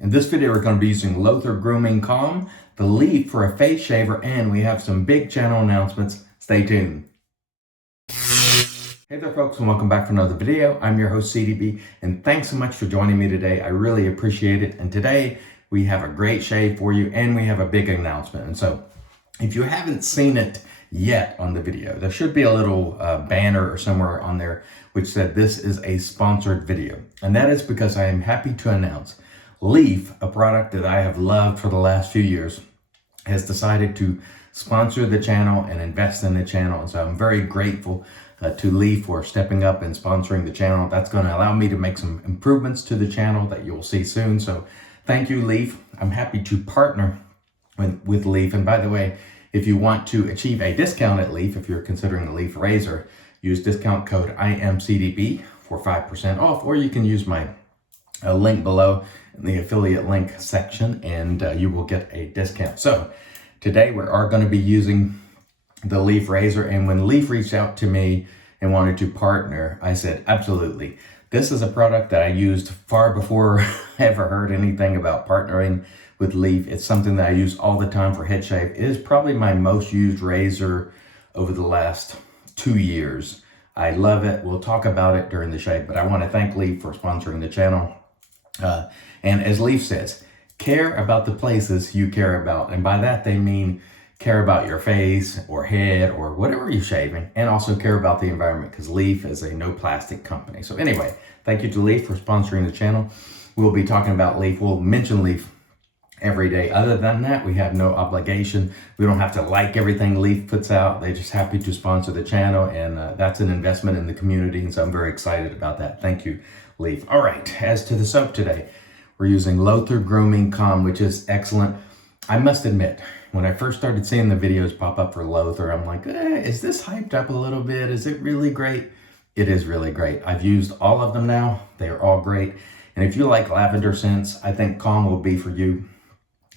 In this video, we're going to be using Loather Grooming Calm, the Leaf for a face shaver, and we have some big channel announcements. Stay tuned. Hey there folks, and welcome back for another video. I'm your host CDB, and thanks so much for joining me today. I really appreciate it. And today we have a great shave for you, and we have a big announcement. And so if you haven't seen it yet on the video, there should be a little banner or somewhere on there which said this is a sponsored video. And that is because I am happy to announce Leaf, a product that I have loved for the last few years, has decided to sponsor the channel and invest in the channel. And so I'm very grateful to Leaf for stepping up and sponsoring the channel. That's going to allow me to make some improvements to the channel that you'll see soon. So thank you, Leaf. I'm happy to partner with Leaf. And by the way, if you want to achieve a discount at Leaf, if you're considering the Leaf Razor, use discount code IAMCDB for 5% off, or you can use my link below in the affiliate link section, and you will get a discount. So today we are going to be using the Leaf Razor, and when Leaf reached out to me and wanted to partner, I said, absolutely. This is a product that I used far before I ever heard anything about partnering with Leaf. It's something that I use all the time for head shave. It is probably my most used razor over the last 2 years. I love it. We'll talk about it during the shave, but I want to thank Leaf for sponsoring the channel. And as Leaf says, care about the places you care about. And by that, they mean care about your face or head or whatever you're shaving, and also care about the environment, because Leaf is a no plastic company. So anyway, thank you to Leaf for sponsoring the channel. We'll be talking about Leaf. We'll mention Leaf every day. Other than that, we have no obligation. We don't have to like everything Leaf puts out. They're just happy to sponsor the channel, and that's an investment in the community. And so I'm very excited about that. Thank you, Leaf. All right, as to the soap today, we're using Loather Grooming Calm, which is excellent. I must admit, when I first started seeing the videos pop up for Loather, I'm like, is this hyped up a little bit? Is it really great? It is really great. I've used all of them now. They are all great. And if you like lavender scents, I think Calm will be for you.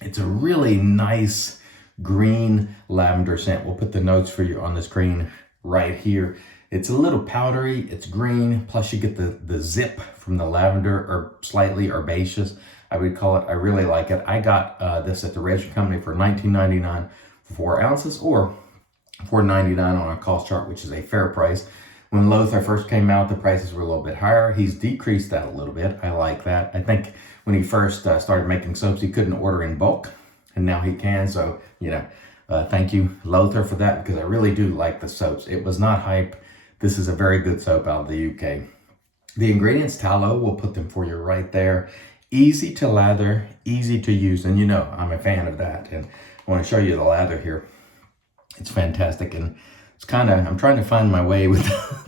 It's a really nice green lavender scent. We'll put the notes for you on the screen right here. It's a little powdery, it's green, plus you get the zip from the lavender, or slightly herbaceous, I would call it. I really like it. I got this at the Razor Company for $19.99 for 4 ounces, or $4.99 on a cost chart, which is a fair price. When Loather first came out, the prices were a little bit higher. He's decreased that a little bit. I like that. I think when he first started making soaps, he couldn't order in bulk, and now he can. So, thank you, Loather, for that, because I really do like the soaps. It was not hype. This is a very good soap out of the UK. The ingredients, tallow, we'll put them for you right there. Easy to lather, easy to use, and I'm a fan of that. And I want to show you the lather here. It's fantastic, and it's I'm trying to find my way with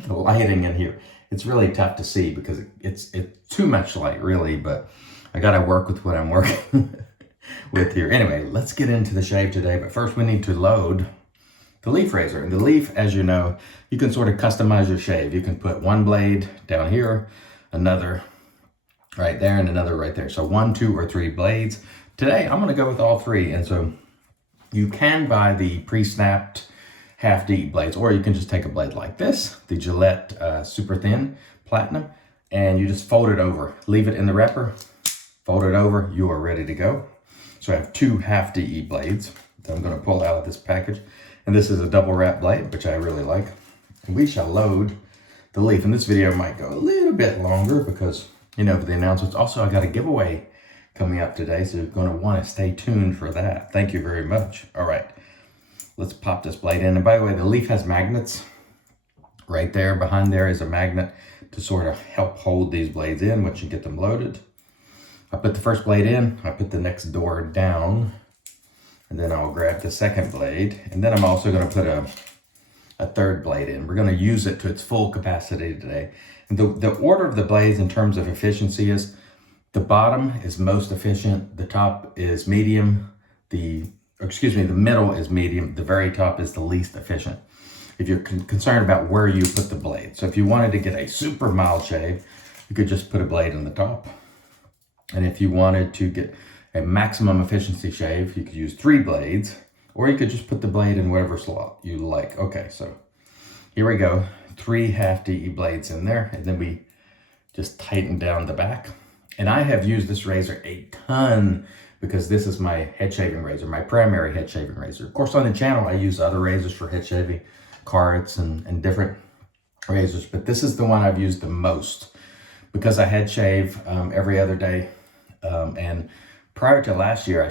the lighting in here. It's really tough to see because it's too much light, really, but I got to work with what I'm working with here. Anyway, let's get into the shave today, but first we need to load the Leaf Razor. And the Leaf, as you know, you can sort of customize your shave. You can put one blade down here, another right there, and another right there. So 1, 2, or 3 blades. Today, I'm going to go with all 3. And so you can buy the pre-snapped half D blades, or you can just take a blade like this, the Gillette Super Thin Platinum, and you just fold it over. Leave it in the wrapper, fold it over, you are ready to go. So I have 2 half DE blades that I'm going to pull out of this package. And this is a double wrap blade, which I really like. And we shall load the Leaf. And this video might go a little bit longer because, for the announcements. Also, I got a giveaway coming up today, so you're going to want to stay tuned for that. Thank you very much. All right, let's pop this blade in. And by the way, the Leaf has magnets. Right there, behind there is a magnet to sort of help hold these blades in once you get them loaded. I put the first blade in, I put the next door down, and then I'll grab the second blade. And then I'm also going to put a third blade in. We're going to use it to its full capacity today. And the order of the blades in terms of efficiency is the bottom is most efficient, the top is medium, the middle is medium, the very top is the least efficient. If you're concerned about where you put the blade. So if you wanted to get a super mild shave, you could just put a blade in the top. And if you wanted to get a maximum efficiency shave, you could use 3 blades, or you could just put the blade in whatever slot you like. Okay, so here we go. 3 half DE blades in there, and then we just tighten down the back. And I have used this razor a ton because this is my head shaving razor, my primary head shaving razor. Of course, on the channel, I use other razors for head shaving, carts and different razors, but this is the one I've used the most because I head shave every other day. And prior to last year, I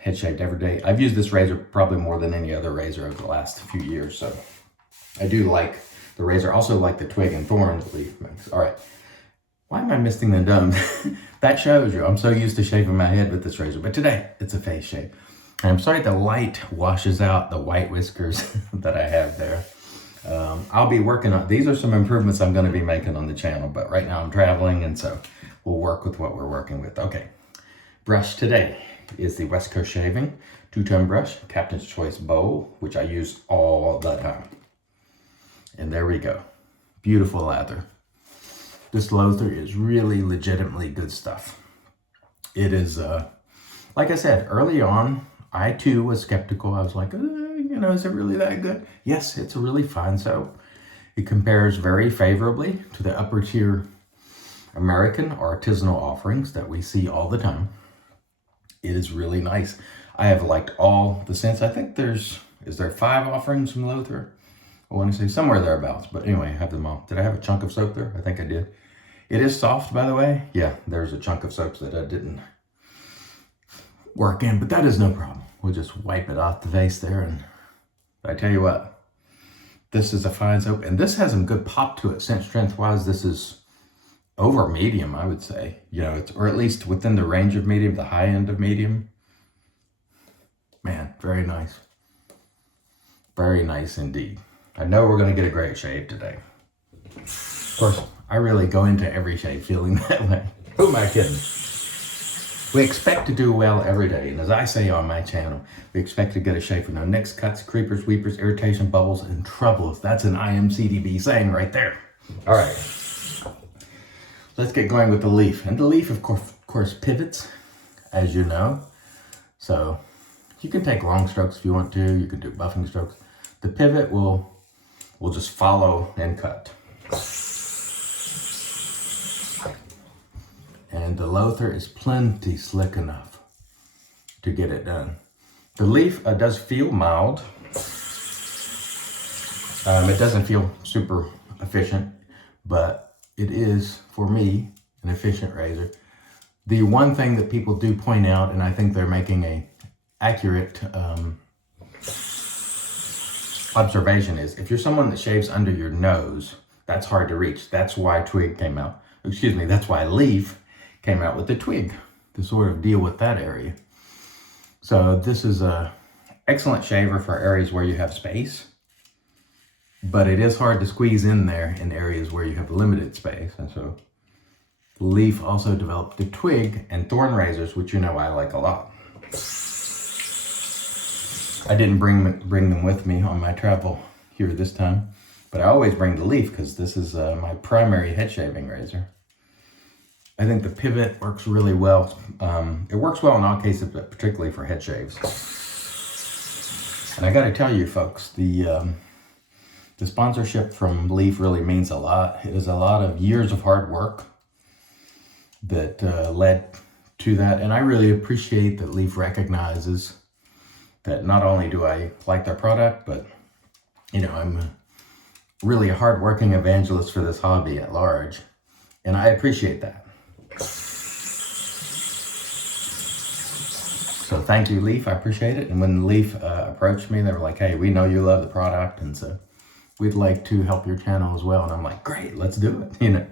head shaved every day. I've used this razor probably more than any other razor over the last few years. So I do like the razor. Also like the twig and thorn leaf mix. All right. Why am I missing the thumbs? That shows you. I'm so used to shaving my head with this razor, but today it's a face shave. And I'm sorry the light washes out the white whiskers that I have there. I'll be working on, these are some improvements I'm going to be making on the channel, but right now I'm traveling, and so we'll work with what we're working with. Okay, brush today is the West Coast Shaving 2-tone brush, Captain's Choice bowl, which I use all the time. And there we go. Beautiful lather. This Loather is really legitimately good stuff. It is, like I said, early on, I too was skeptical. I was like, is it really that good? Yes, it's a really fine soap. It compares very favorably to the upper tier American artisanal offerings that we see all the time. It is really nice. I have liked all the scents. I think is there 5 offerings from Løthur? I want to say somewhere thereabouts, but anyway, I have them all. Did I have a chunk of soap there? I think I did. It is soft, by the way. Yeah, there's a chunk of soaps that I didn't work in, but that is no problem. We'll just wipe it off the face there. And I tell you what, this is a fine soap, and this has some good pop to it. Scent strength-wise, this is over medium, I would say. Or at least within the range of medium, the high end of medium. Man, very nice. Very nice indeed. I know we're going to get a great shave today. Of course, I really go into every shave feeling that way. Who am I kidding? We expect to do well every day, and as I say on my channel, we expect to get a shave with no nicks, cuts, creepers, weepers, irritation, bubbles, and troubles. That's an IAMCDB saying right there. All right, let's get going with the leaf. And the leaf, of course, pivots, as you know. So you can take long strokes if you want to. You can do buffing strokes. The pivot will just follow and cut. And the Loather is plenty slick enough to get it done. The leaf does feel mild. It doesn't feel super efficient, but it is, for me, an efficient razor. The one thing that people do point out, and I think they're making a accurate observation, is if you're someone that shaves under your nose, that's hard to reach. That's why that's why leaf came out with the twig to sort of deal with that area. So this is a excellent shaver for areas where you have space, but it is hard to squeeze in there in areas where you have limited space. And so leaf also developed the twig and thorn razors, which I like a lot. I didn't bring them with me on my travel here this time, but I always bring the leaf because this is my primary head shaving razor. I think the pivot works really well. It works well in all cases, but particularly for head shaves. And I got to tell you, folks, the sponsorship from Leaf really means a lot. It is a lot of years of hard work that led to that. And I really appreciate that Leaf recognizes that not only do I like their product, but, I'm really a hardworking evangelist for this hobby at large. And I appreciate that. So thank you, Leaf. I appreciate it. And when Leaf approached me, they were like, hey, we know you love the product, and so we'd like to help your channel as well. And I'm like, great, let's do it.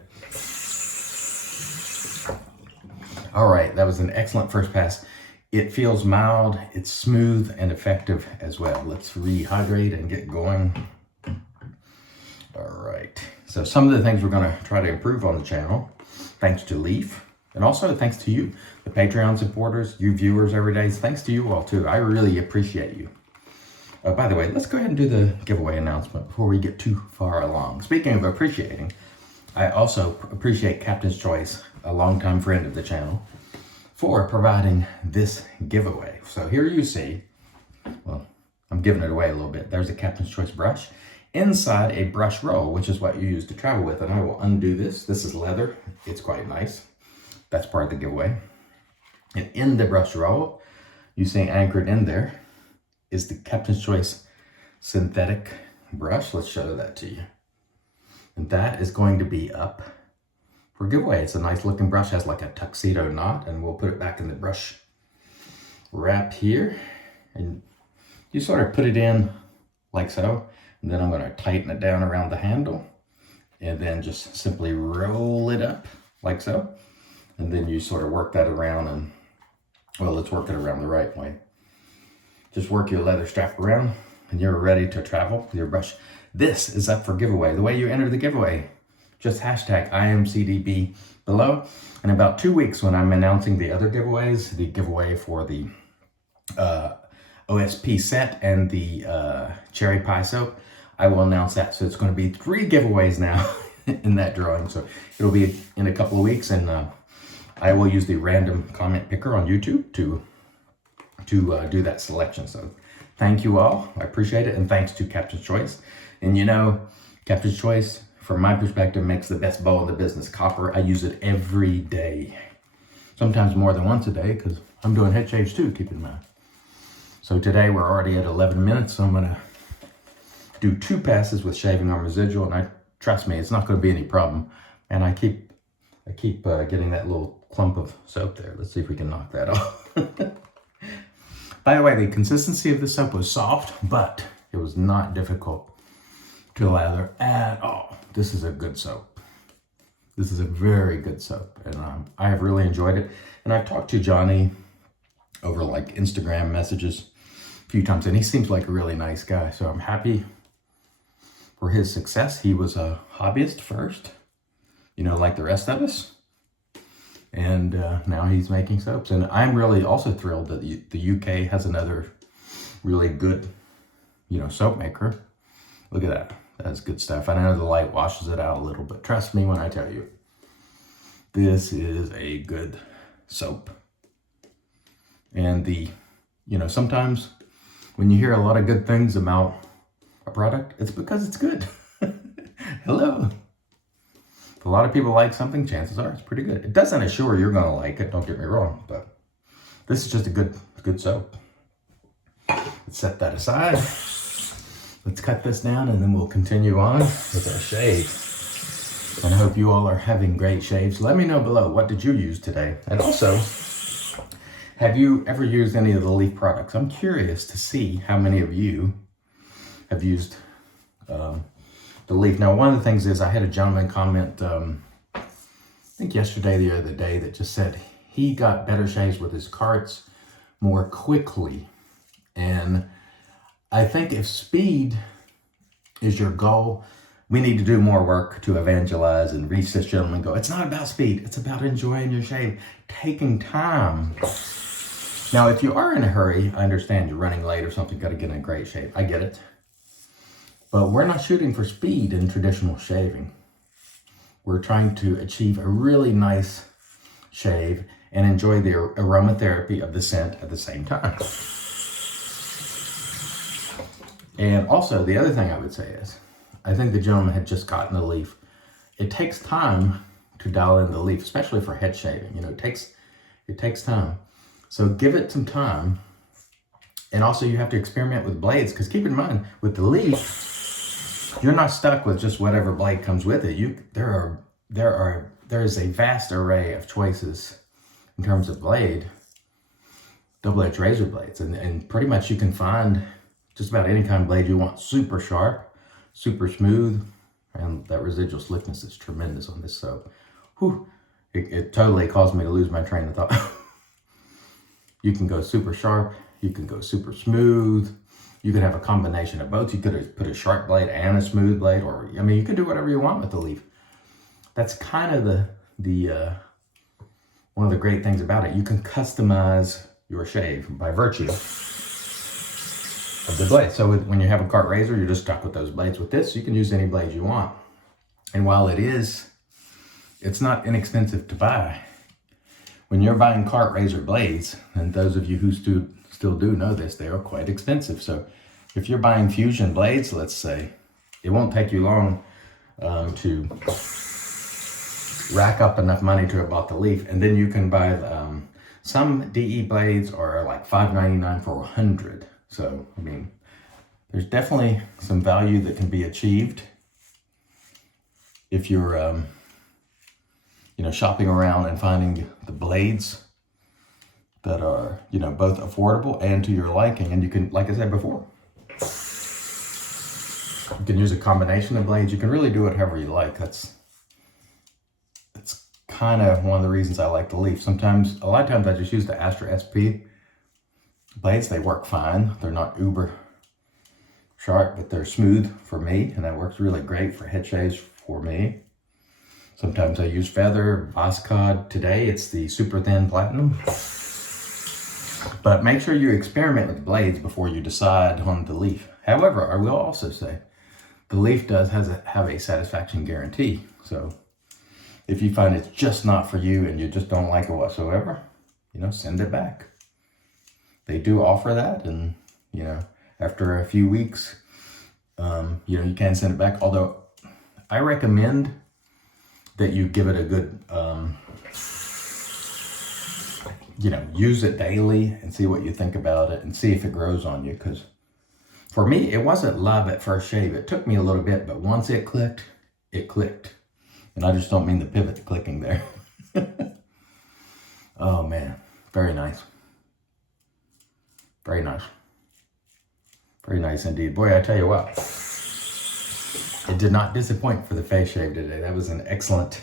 All right, that was an excellent first pass. It feels mild, it's smooth and effective as well. Let's rehydrate and get going. All right, so some of the things we're gonna try to improve on the channel, thanks to Leaf, and also thanks to you, the Patreon supporters, you viewers every day. Thanks to you all too. I really appreciate you. By the way, let's go ahead and do the giveaway announcement before we get too far along. Speaking of appreciating, I also appreciate Captain's Choice, a longtime friend of the channel, for providing this giveaway. So here you see, well, I'm giving it away a little bit. There's a Captain's Choice brush inside a brush roll, which is what you use to travel with. And I will undo this. This is leather. It's quite nice. That's part of the giveaway. And in the brush roll, you see anchored in there is the Captain's Choice synthetic brush. Let's show that to you. And that is going to be up for giveaway. It's a nice looking brush, has like a tuxedo knot, and we'll put it back in the brush wrap here. And you sort of put it in like so. And then I'm going to tighten it down around the handle and then just simply roll it up like so. And then you sort of work that around and, well, let's work it around the right way. Just work your leather strap around and you're ready to travel with your brush. This is up for giveaway. The way you enter the giveaway, just hashtag IAMCDB below. In about 2 weeks when I'm announcing the other giveaways, the giveaway for the OSP set and the cherry pie soap, I will announce that. So it's going to be 3 giveaways now in that drawing. So it'll be in a couple of weeks, and I will use the random comment picker on YouTube to do that selection. So thank you all. I appreciate it. And thanks to Captain's Choice. And you know, Captain's Choice, from my perspective, makes the best bow in the business. Copper, I use it every day. Sometimes more than once a day, because I'm doing head shaves too, keep in mind. So today we're already at 11 minutes, so I'm gonna do 2 passes with shaving arm residual, and trust me, it's not gonna be any problem. And I keep getting that little clump of soap there. Let's see if we can knock that off. By the way, the consistency of the soap was soft, but it was not difficult to lather at all. This is a good soap. This is a very good soap, and I have really enjoyed it. And I've talked to Johnny over like Instagram messages a few times, and he seems like a really nice guy. So I'm happy for his success. He was a hobbyist first, you know, like the rest of us. And now he's making soaps. And I'm really also thrilled that the UK has another really good, you know, soap maker. Look at that. That's good stuff. I know the light washes it out a little, but trust me when I tell you, this is a good soap. And you know, sometimes when you hear a lot of good things about a product, it's because it's good. Hello. If a lot of people like something, chances are it's pretty good. It doesn't assure you're going to like it, don't get me wrong, but this is just a good soap. Let's set that aside. Let's cut this down and then we'll continue on with our shave. And I hope you all are having great shaves. Let me know below, what did you use today? And also, have you ever used any of the Leaf products? I'm curious to see how many of you have used the Leaf. Now, one of the things is I had a gentleman comment, I think yesterday, the other day, that just said he got better shaves with his carts more quickly. And I think if speed is your goal, we need to do more work to evangelize and reach this gentleman and go, it's not about speed, it's about enjoying your shave, taking time. Now, if you are in a hurry, I understand you're running late or something, got to get in great shape. I get it. But we're not shooting for speed in traditional shaving. We're trying to achieve a really nice shave and enjoy the aromatherapy of the scent at the same time. And also, the other thing I would say is, I think the gentleman had just gotten the Leaf. It takes time to dial in the Leaf, especially for head shaving. You know, it takes time. So give it some time. And also you have to experiment with blades, because keep in mind, with the Leaf, you're not stuck with just whatever blade comes with it. There is a vast array of choices in terms of blade, double-edged razor blades. And pretty much you can find just about any kind of blade you want. Super sharp, super smooth, and that residual slickness is tremendous on this soap. Whew, it totally caused me to lose my train of thought. You can go super sharp, you can go super smooth, you could have a combination of both. You could have put a sharp blade and a smooth blade, or, I mean, you could do whatever you want with the Leaf. That's kind of the one of the great things about it. You can customize your shave by virtue of the blade. So when you have a cart razor, you're just stuck with those blades. With this, you can use any blades you want. And while it's not inexpensive to buy. When you're buying cart razor blades, and those of you who still do know this, they are quite expensive. So if you're buying fusion blades, let's say, it won't take you long to rack up enough money to have bought the Leaf, and then you can buy some DE blades are like $5.99 for 100. So I mean, there's definitely some value that can be achieved if you're shopping around and finding the blades that are both affordable and to your liking. And you can, like I said before, you can use a combination of blades. You can really do it however you like. That's kind of one of the reasons I like the Leaf. A lot of times I just use the Astra SP blades. They work fine. They're not uber sharp, but they're smooth for me, and that works really great for head shaves for me. Sometimes I use Feather, Voscod. Today it's the super thin platinum. But make sure you experiment with blades before you decide on the Leaf. However, I will also say the Leaf does have a satisfaction guarantee. So if you find it's just not for you and you just don't like it whatsoever, send it back. They do offer that, and after a few weeks, you can send it back. Although I recommend that you give it a good, use it daily and see what you think about it and see if it grows on you. Because for me, it wasn't love at first shave. It took me a little bit, but once it clicked, it clicked. And I just don't mean the pivot clicking there. Oh man, very nice. Very nice. Very nice indeed. Boy, I tell you what, it did not disappoint for the face shave today. That was an excellent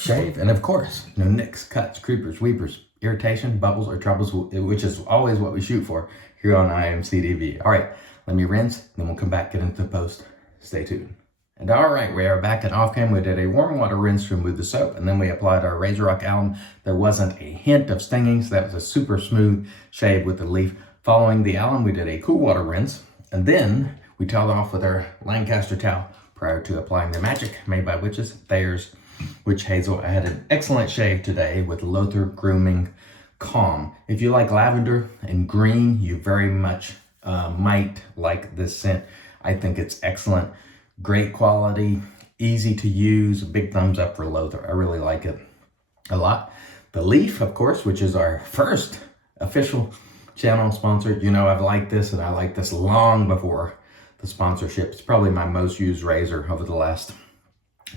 shave. And of course, nicks, cuts, creepers, weepers, irritation, bubbles, or troubles, which is always what we shoot for here on IAMCDB. All right, let me rinse, then we'll come back, get into the post. Stay tuned. And all right, we are back, and off cam we did a warm water rinse to remove the soap, and then we applied our RazoRock alum. There wasn't a hint of stinging, so that was a super smooth shave with the Leaf. Following the alum, we did a cool water rinse, and then we toweled off with our Lancaster towel prior to applying the Magic made by Witches, Thayer's Witch Hazel. I had an excellent shave today with Loather Grooming Calm. If you like lavender and green, you very much might like this scent. I think it's excellent. Great quality, easy to use. A big thumbs up for Loather. I really like it a lot. The Leaf, of course, which is our first official channel sponsor. I've liked this, and I liked this long before the sponsorship. It's probably my most used razor over the last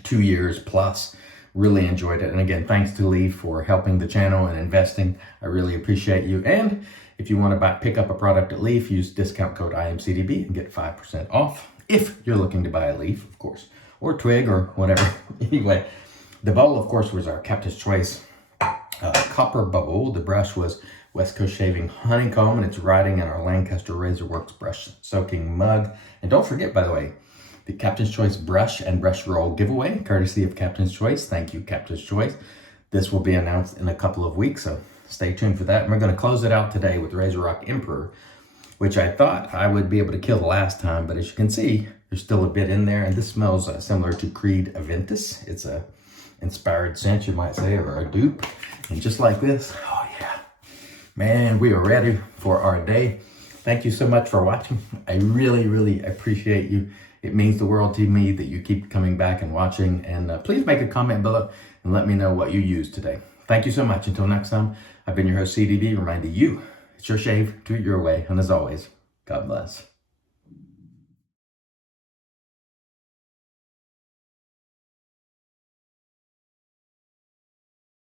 2 years plus. Really enjoyed it. And again, thanks to Leaf for helping the channel and investing. I really appreciate you. And if you want to pick up a product at Leaf, use discount code IAMCDB and get 5% off. If you're looking to buy a Leaf, of course, or twig or whatever. Anyway, the bowl, of course, was our Captain's Choice copper bowl. The brush was West Coast Shaving Honeycomb, and it's riding in our Lancaster RazoRworks brush soaking mug. And don't forget, by the way, the Captain's Choice brush and brush roll giveaway, courtesy of Captain's Choice. Thank you, Captain's Choice. This will be announced in a couple of weeks, so stay tuned for that. And we're going to close it out today with RazoRock Emperor, which I thought I would be able to kill the last time, but as you can see, there's still a bit in there, and this smells similar to Creed Aventus. It's a inspired scent, you might say, or a dupe. And just like this, oh yeah, man, we are ready for our day. Thank you so much for watching. I really, really appreciate you. It means the world to me that you keep coming back and watching, and please make a comment below and let me know what you used today. Thank you so much. Until next time, I've been your host, CDB, reminding you, it's your shave, do it your way, and as always, God bless.